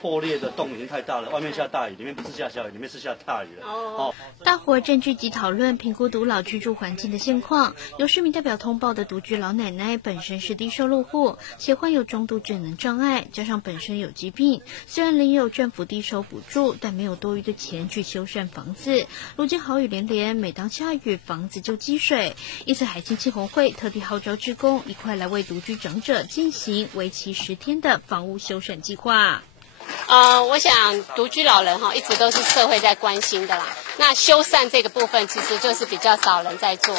破裂的洞已经太大了，外面下大雨，里面不是下小雨，里面是下大雨了。哦，大伙正聚集讨论评估独老居住环境的现况。有市民代表通报的独居老奶奶本身是低收入户，且患有中度智能障碍，加上本身有疾病，虽然领有政府低收补助，但没有多余的钱去修缮房子。如今豪雨连连，每当下雨，房子就积水。因此，海清青红会特地号召志工一块来为独居长者进行为期10天的房屋修缮计划。我想独居老人一直都是社会在关心的啦。那修缮这个部分其实就是比较少人在做。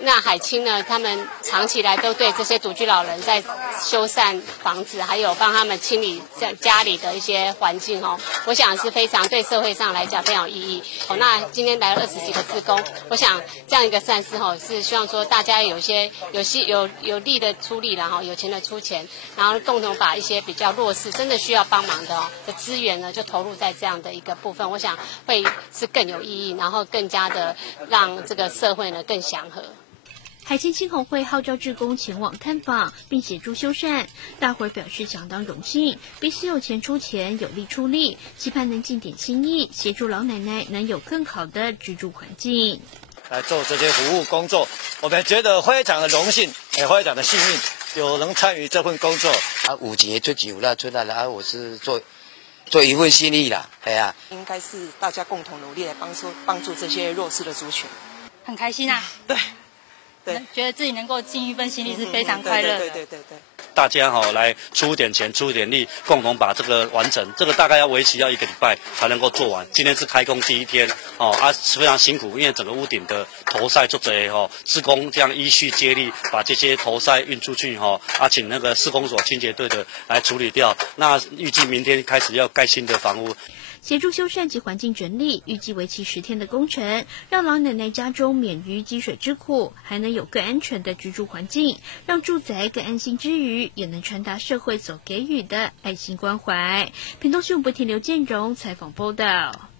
那海清呢，他们长期来都对这些独居老人在修缮房子，还有帮他们清理家里的一些环境我想是非常对社会上来讲非常有意义。那今天来了20几个志工，我想这样一个善事是希望说大家有力的出力啦有钱的出钱，然后共同把一些比较弱势真的需要帮忙的资源呢，就投入在这样的一个部分，我想会是更有意义，然后更加的让这个社会呢更祥和。海清青红会号召志工前往探访，并协助修缮，大伙儿表示相当荣幸，彼此有钱出钱，有力出力，期盼能尽点心意，协助老奶奶能有更好的居住环境。来做这些服务工作，我们觉得非常的荣幸，也非常的幸运，有能参与这份工作。5节最久了出来了，我是做一份心意啦，应该是大家共同努力来帮助这些弱势的族群，很开心啊。对，觉得自己能够尽一份心力是非常快乐的。对。大家来出一点钱，出一点力，共同把这个完成。这个大概要为期1个礼拜才能够做完。今天是开工第1天非常辛苦，因为整个屋顶的头塞做这施工这样依序接力把这些头塞运出去请那个施工所清洁队的来处理掉。那预计明天开始要盖新的房屋。协助修缮及环境整理，预计为期10天的工程，让老奶奶家中免于积水之苦，还能有更安全的居住环境，让住宅更安心之余，也能传达社会所给予的爱心关怀。屏东新闻部听刘建荣采访报道。